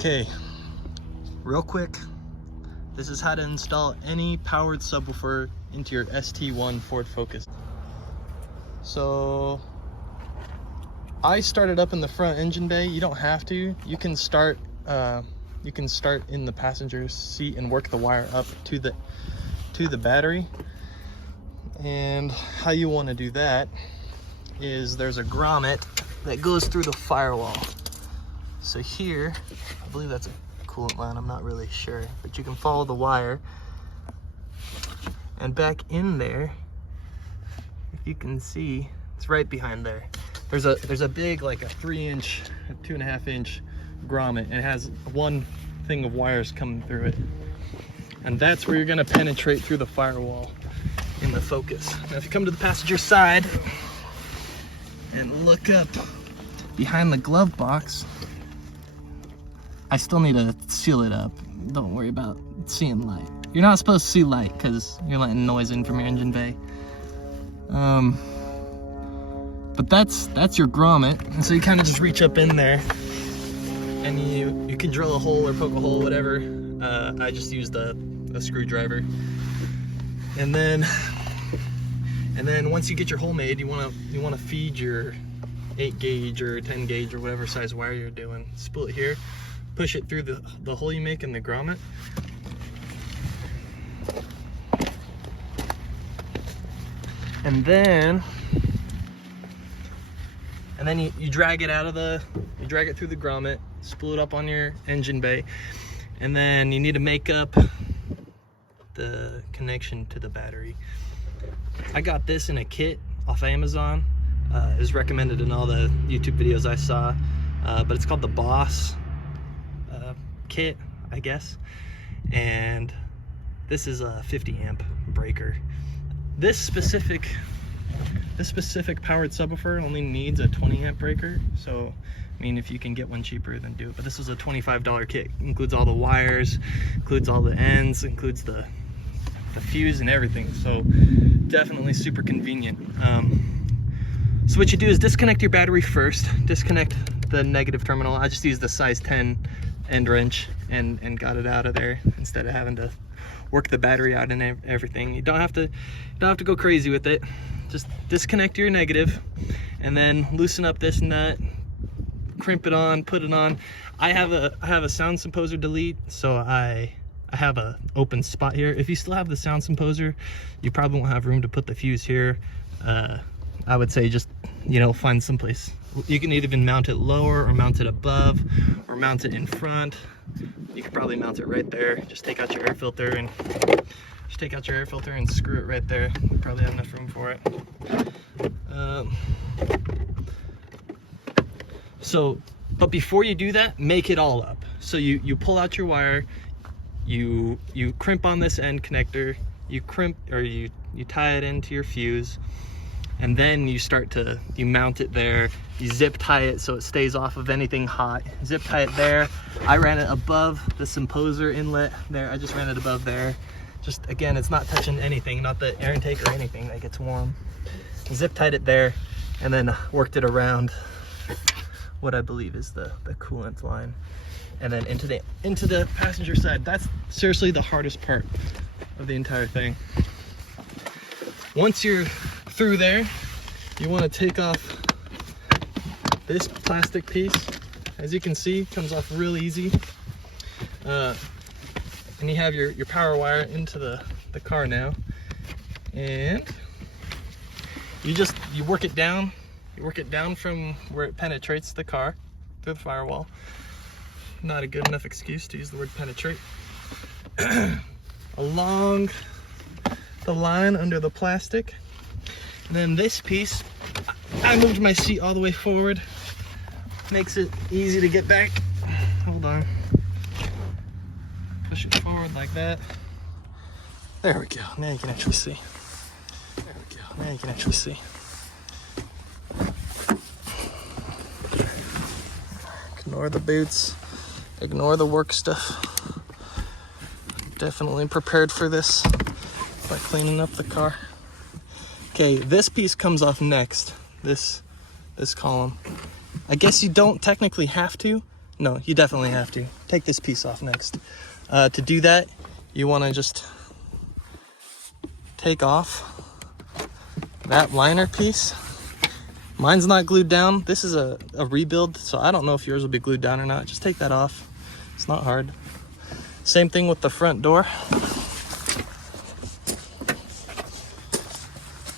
Okay, real quick, this is how to install any powered subwoofer into your ST1 Ford Focus. So I started up in the front engine bay. You don't have to. You can start in the passenger seat and work the wire up to the battery. And how you want to do that is there's a grommet that goes through the firewall. So here, I believe that's a coolant line, I'm not really sure, but you can follow the wire. And back in there, if you can see, it's right behind there. There's a big, like a 3-inch, 2.5-inch grommet, and it has one thing of wires coming through it. And that's where you're gonna penetrate through the firewall in the Focus. Now if you come to the passenger side and look up behind the glove box, I still need to seal it up. Don't worry about seeing light. You're not supposed to see light because you're letting noise in from your engine bay. But that's your grommet. And so you kind of just reach up in there and you can drill a hole or poke a hole, whatever. I just used a screwdriver. And then once you get your hole made, you wanna feed your 8 gauge or 10 gauge or whatever size wire you're doing. Spool it here. Push it through the hole you make in the grommet. And then you drag it through the grommet, spool it up on your engine bay, and then you need to make up the connection to the battery. I got this in a kit off Amazon. It was recommended in all the YouTube videos I saw, but it's called the Boss kit, I guess. And this is a 50 amp breaker. This specific powered subwoofer only needs a 20 amp breaker. So, I mean, if you can get one cheaper, then do it. But this was a $25 kit. Includes all the wires, includes all the ends, includes the fuse and everything. So definitely super convenient. So what you do is disconnect your battery first. Disconnect the negative terminal. I just used the size 10 end wrench and got it out of there instead of having to work the battery out and everything. You don't have to go crazy with it. Just disconnect your negative and then loosen up this nut, crimp it on, put it on. I have a sound composer delete, so I have a open spot here. If you still have the sound composer, you probably won't have room to put the fuse here. I would say just, find someplace. You can either mount it lower or mount it above or mount it in front. You could probably mount it right there. Just take out your air filter and screw it right there. You probably have enough room for it. But before you do that, make it all up. So you pull out your wire, you crimp on this end connector, you tie it into your fuse, and then you mount it there, you zip tie it so it stays off of anything hot. Zip tie it there. I ran it above the composer inlet there. I just ran it above there. Just, again, it's not touching anything, not the air intake or anything that gets warm. Zip tied it there, and then worked it around what I believe is the coolant line. And then into the passenger side. That's seriously the hardest part of the entire thing. Once you're through there, you want to take off this plastic piece. As you can see, it comes off real easy. And you have your power wire into the car now. And you work it down. You work it down from where it penetrates the car through the firewall. Not a good enough excuse to use the word penetrate. Along the line under the plastic. And then this piece, I moved my seat all the way forward. Makes it easy to get back. Hold on. Push it forward like that. There we go. Now you can actually see. There we go. Now you can actually see. Ignore the boots. Ignore the work stuff. Definitely prepared for this by cleaning up the car. Okay, this piece comes off next. This column. I guess you don't technically have to. No, you definitely have to. Take this piece off next. To do that, you want to just take off that liner piece. Mine's not glued down. This is a rebuild, so I don't know if yours will be glued down or not. Just take that off. It's not hard. Same thing with the front door.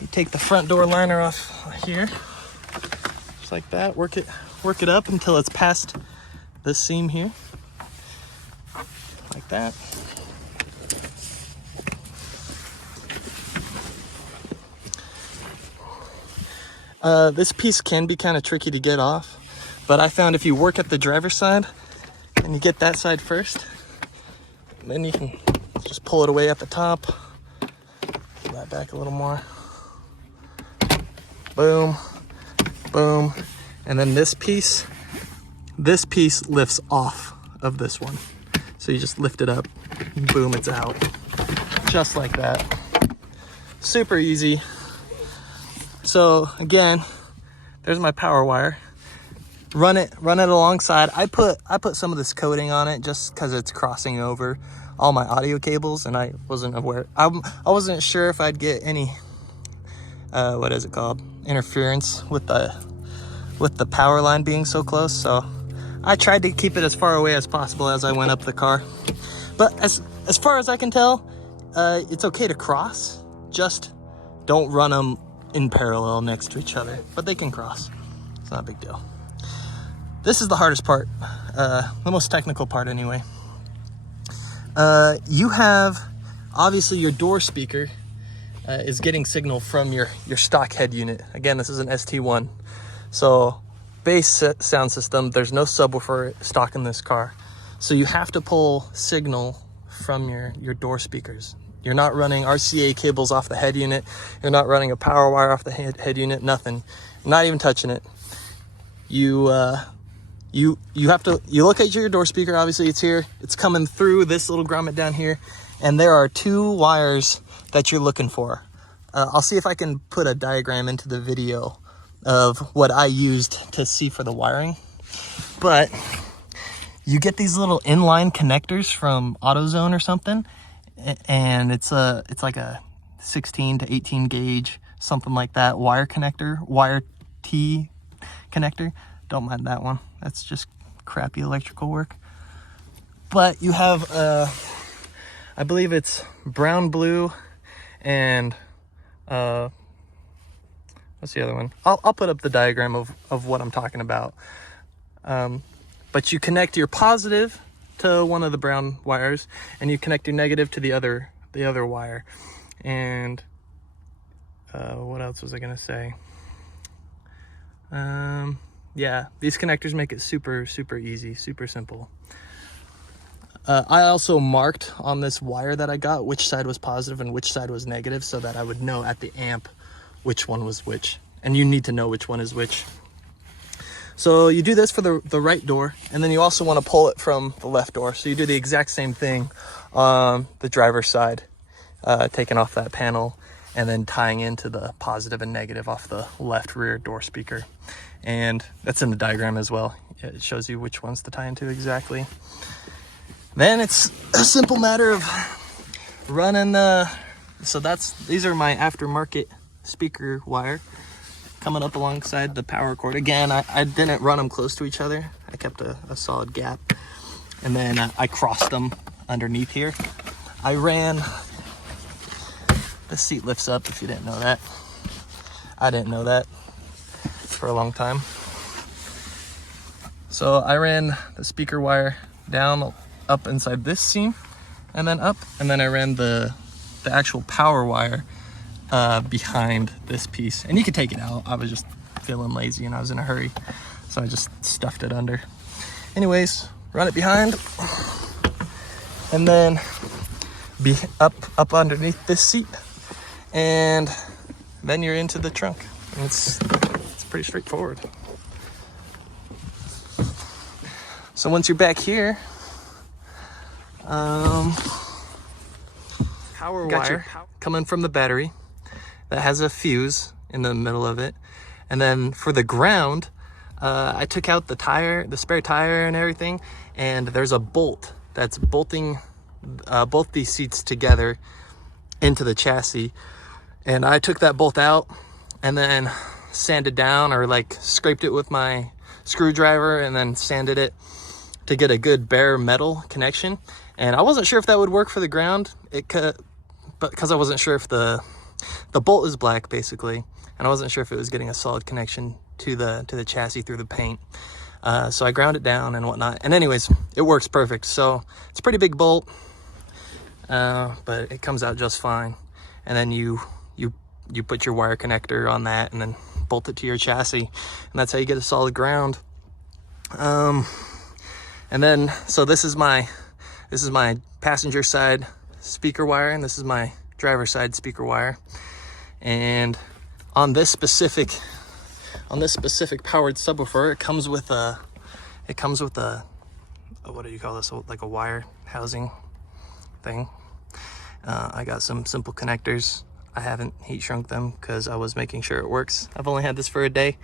You take the front door liner off here, just like that. Work it up until it's past this seam here, like that. This piece can be kind of tricky to get off, but I found if you work at the driver's side and you get that side first, then you can just pull it away at the top. Pull that back a little more. Boom, boom. And then this piece lifts off of this one. So you just lift it up, boom, it's out. Just like that. Super easy. So again, there's my power wire. Run it alongside. I put some of this coating on it just because it's crossing over all my audio cables, and I wasn't aware. I wasn't sure if I'd get any what is it called, interference with the power line being so close. So I tried to keep it as far away as possible as I went up the car. But as far as I can tell, it's okay to cross. Just don't run them in parallel next to each other, but they can cross. It's not a big deal. This is the hardest part, the most technical part anyway. You have, obviously your door speaker is getting signal from your stock head unit. Again, this is an ST1. So bass sound system, there's no subwoofer stock in this car. So you have to pull signal from your door speakers. You're not running RCA cables off the head unit. You're not running a power wire off the head unit, nothing. You're not even touching it. You have to, you look at your door speaker, obviously it's here. It's coming through this little grommet down here. And there are two wires that you're looking for. I'll see if I can put a diagram into the video of what I used to see for the wiring. But you get these little inline connectors from AutoZone or something. And it's like a 16 to 18 gauge, something like that, wire connector, wire T connector. Don't mind that one. That's just crappy electrical work. But you have, I believe it's brown, blue, and what's the other one? I'll put up the diagram of what I'm talking about. But you connect your positive to one of the brown wires, and you connect your negative to the other wire. And what else was I gonna say? Yeah, these connectors make it super easy, super simple. I also marked on this wire that I got which side was positive and which side was negative, so that I would know at the amp which one was which. And you need to know which one is which. So you do this for the right door, and then you also want to pull it from the left door. So you do the exact same thing on the driver's side, taking off that panel and then tying into the positive and negative off the left rear door speaker. And that's in the diagram as well. It shows you which ones to tie into exactly. Then it's a simple matter of running so these are my aftermarket speaker wire coming up alongside the power cord. Again, I didn't run them close to each other. I kept a solid gap. And then I crossed them underneath here. I ran, the seat lifts up if you didn't know that. I didn't know that for a long time. So I ran the speaker wire down, up inside this seam, and then up, and then I ran the actual power wire behind this piece. And you could take it out. I was just feeling lazy and I was in a hurry, so I just stuffed it under. Anyways, run it behind, and then be up underneath this seat, and then you're into the trunk. And it's pretty straightforward. So once you're back here, power wire coming from the battery that has a fuse in the middle of it. And then for the ground, I took out the tire, the spare tire and everything, and there's a bolt that's bolting both these seats together into the chassis. And I took that bolt out and then sanded down, or like scraped it with my screwdriver and then sanded it to get a good bare metal connection. And I wasn't sure if that would work for the ground. It could, but because I wasn't sure if the bolt is black basically, and I wasn't sure if it was getting a solid connection to the chassis through the paint. So I ground it down and whatnot. And anyways, it works perfect. So it's a pretty big bolt, but it comes out just fine. And then you put your wire connector on that and then bolt it to your chassis, and that's how you get a solid ground. And then, so this is my passenger side speaker wire, and this is my driver side speaker wire. And on this specific powered subwoofer, it comes with a what do you call this, like a wire housing thing. I got some simple connectors. I haven't heat shrunk them because I was making sure it works. I've only had this for a day.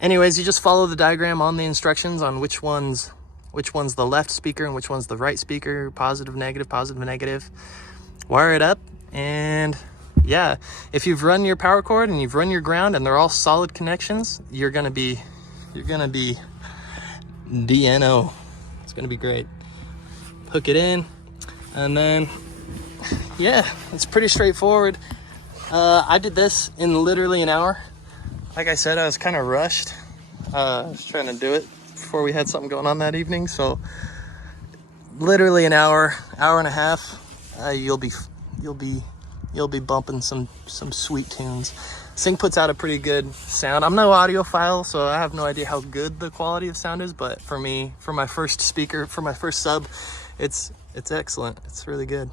Anyways, you just follow the diagram on the instructions on which one's the left speaker and which one's the right speaker, positive, negative. Wire it up, and yeah, if you've run your power cord and you've run your ground and they're all solid connections, you're gonna be DNO. It's gonna be great. Hook it in, and then yeah, it's pretty straightforward. I did this in literally an hour. Like I said, I was kind of rushed. I was trying to do it before we had something going on that evening. So literally an hour and a half, you'll be bumping some sweet tunes. This thing puts out a pretty good sound. I'm no audiophile, so I have no idea how good the quality of sound is, but for me, for my first speaker, for my first sub, it's excellent. It's really good.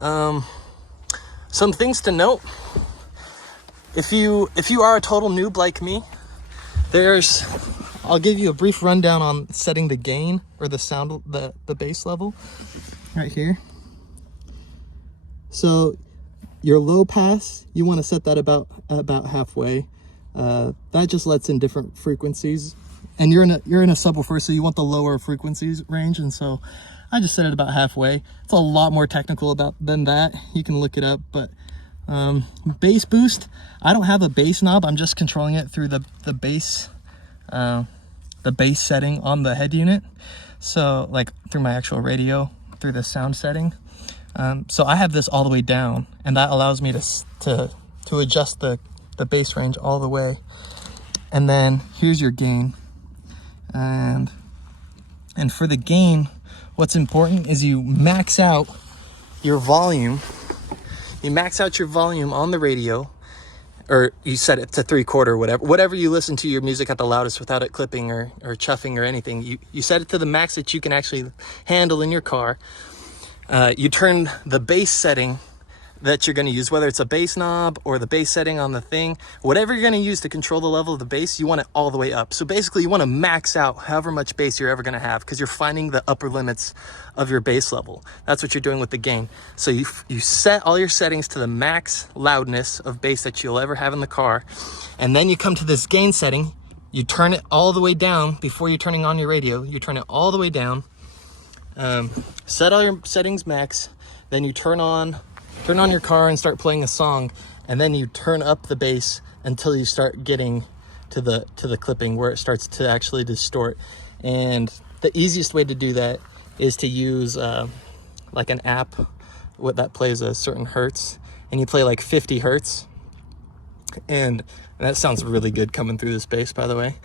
Some things to note: if you are a total noob like me, I'll give you a brief rundown on setting the gain, or the sound, the bass level right here. So your low pass, you want to set that about halfway. That just lets in different frequencies, and you're in a subwoofer, so you want the lower frequencies range, and so I just set it about halfway. It's a lot more technical than that. You can look it up, but bass boost, I don't have a bass knob. I'm just controlling it through the bass setting on the head unit. So like through my actual radio, through the sound setting. So I have this all the way down, and that allows me to adjust the bass range all the way. And then here's your gain. And for the gain, what's important is you max out your volume. You max out your volume on the radio, or you set it to 3/4, whatever you listen to your music at the loudest without it clipping or chuffing or anything. You set it to the max that you can actually handle in your car. You turn the bass setting that you're going to use, whether it's a bass knob or the bass setting on the thing, whatever you're going to use to control the level of the bass, you want it all the way up. So basically you want to max out however much bass you're ever going to have, because you're finding the upper limits of your bass level. That's what you're doing with the gain. So you set all your settings to the max loudness of bass that you'll ever have in the car, and then you come to this gain setting. You turn it all the way down before you're turning on your radio. You turn it all the way down, set all your settings max, then you turn on your car and start playing a song, and then you turn up the bass until you start getting to the clipping where it starts to actually distort. And the easiest way to do that is to use like an app that plays a certain hertz, and you play like 50 hertz, and that sounds really good coming through this bass, by the way.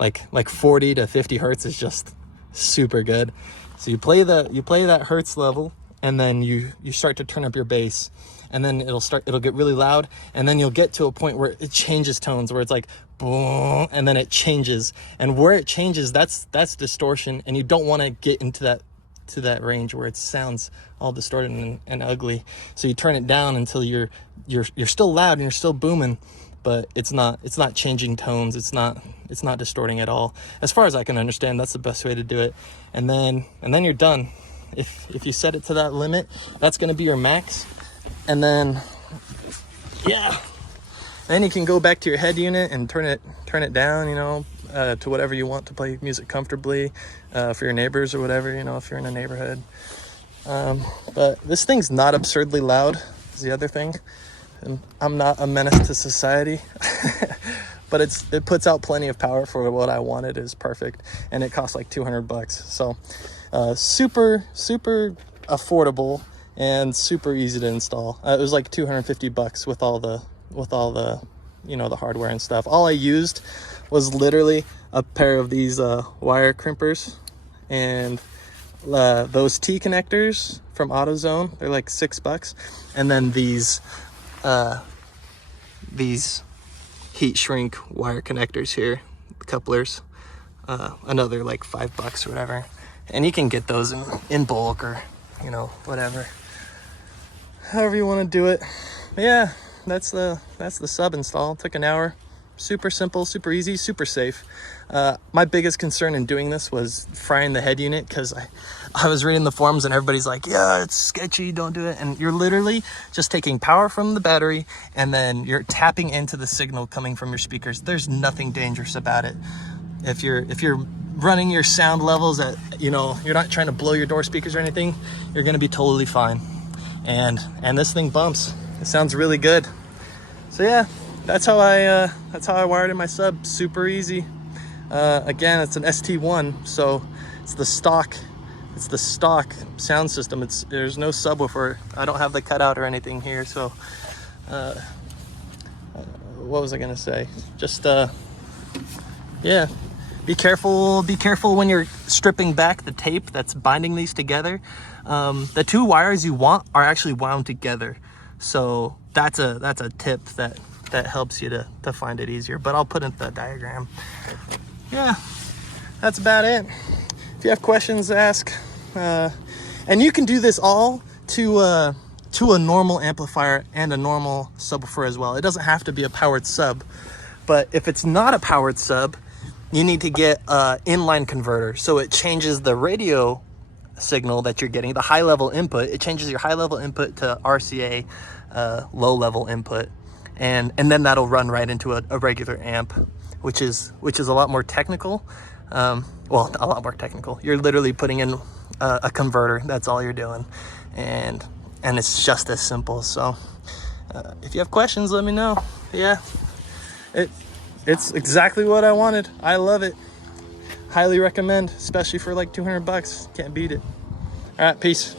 Like 40 to 50 hertz is just super good. So you play that hertz level, and then you start to turn up your bass, and then it'll get really loud, and then you'll get to a point where it changes tones, where it's like boom, and then it changes, and where it changes, that's distortion, and you don't want to get into that range where it sounds all distorted and ugly. So you turn it down until you're still loud and you're still booming, but it's not changing tones. It's not distorting at all. As far as I can understand, that's the best way to do it. And then you're done. If you set it to that limit, that's going to be your max. And then, yeah. Then you can go back to your head unit and turn it down, you know, to whatever you want to play music comfortably, for your neighbors or whatever, you know, if you're in a neighborhood. But this thing's not absurdly loud is the other thing. And I'm not a menace to society, but it puts out plenty of power for what I wanted. Is perfect, and it costs like $200. So super affordable and super easy to install. It was like $250 with all the you know, the hardware and stuff. All I used was literally a pair of these wire crimpers and those T connectors from AutoZone. They're like $6, and then these heat shrink wire connectors here, couplers, another like $5 or whatever. And you can get those in bulk, or, you know, whatever, however you want to do it. But yeah, that's the sub install. It took an hour. Super simple, super easy, super safe. My biggest concern in doing this was frying the head unit, because I was reading the forums and everybody's like, yeah, it's sketchy, don't do it. And you're literally just taking power from the battery and then you're tapping into the signal coming from your speakers. There's nothing dangerous about it. If you're running your sound levels at, you know, you're not trying to blow your door speakers or anything, you're gonna be totally fine. And this thing bumps. It sounds really good. So yeah, that's how I wired in my sub. Super easy. Again, it's an ST1, so it's the stock sound system. There's no subwoofer. I don't have the cutout or anything here. So what was I gonna say? Just yeah, be careful when you're stripping back the tape that's binding these together. The two wires you want are actually wound together, so that's a tip that helps you to find it easier, but I'll put in the diagram. Yeah, that's about it. If you have questions, ask. And you can do this all to a normal amplifier and a normal subwoofer as well. It doesn't have to be a powered sub, but if it's not a powered sub, you need to get an inline converter. So it changes the radio signal that you're getting, the high level input. It changes your high level input to RCA, low level input. And then that'll run right into a regular amp, which is a lot more technical. Well, a lot more technical. You're literally putting in a converter. That's all you're doing, and it's just as simple. So if you have questions, let me know. Yeah, it's exactly what I wanted. I love it. Highly recommend, especially for like $200. Can't beat it. All right, peace.